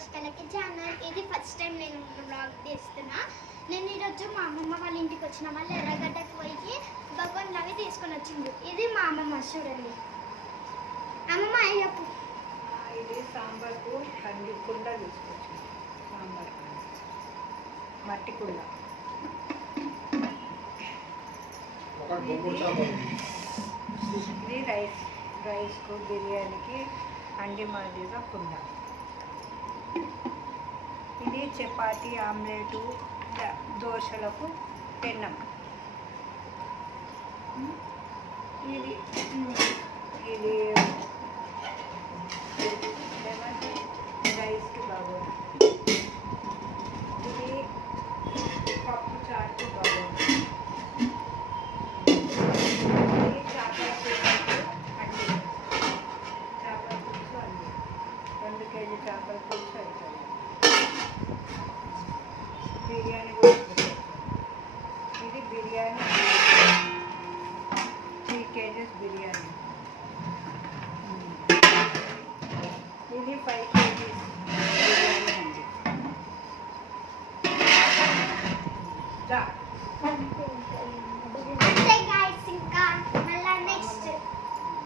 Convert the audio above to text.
పుష్కలకి channel. ఇది first time నేను blog తీస్తున్నా. నేను ఈరోజు మా అమ్మమ్మ వాళ్ళ ఇంటికి వచ్చిన వాళ్ళు ఎర్రగడ్డకు పోయి భగవాన్ అవి తీసుకొని వచ్చింది. ఇది మా అమ్మమ్మ చూడండి. అమ్మమ్మ అయ్యప్పు ఇది సాంబార్కు కంది కుండ తీసుకొచ్చి సాంబార్ మట్టి కుండ. ఇది రైస్కు బిర్యానీకి అండి మాదిరిగా కుండ. ఇది చపాతీ ఆమ్లెటు దోశలకు పెన్నం. ఇది ఇది రైస్కి బాగోదు. ఇది పప్పు చారుకి బాగోదు. ఇది చేపల పులుసు అండి. చేపల పులుసు అండి 2 కేజీ చేపల పులుసు అవుతుంది. బిర్యానీ కూడా ఇది బిర్యానీ 3 కేజీస్ బిర్యానీ. ఇది 5 కేజీస్ బిర్యానీ అండి.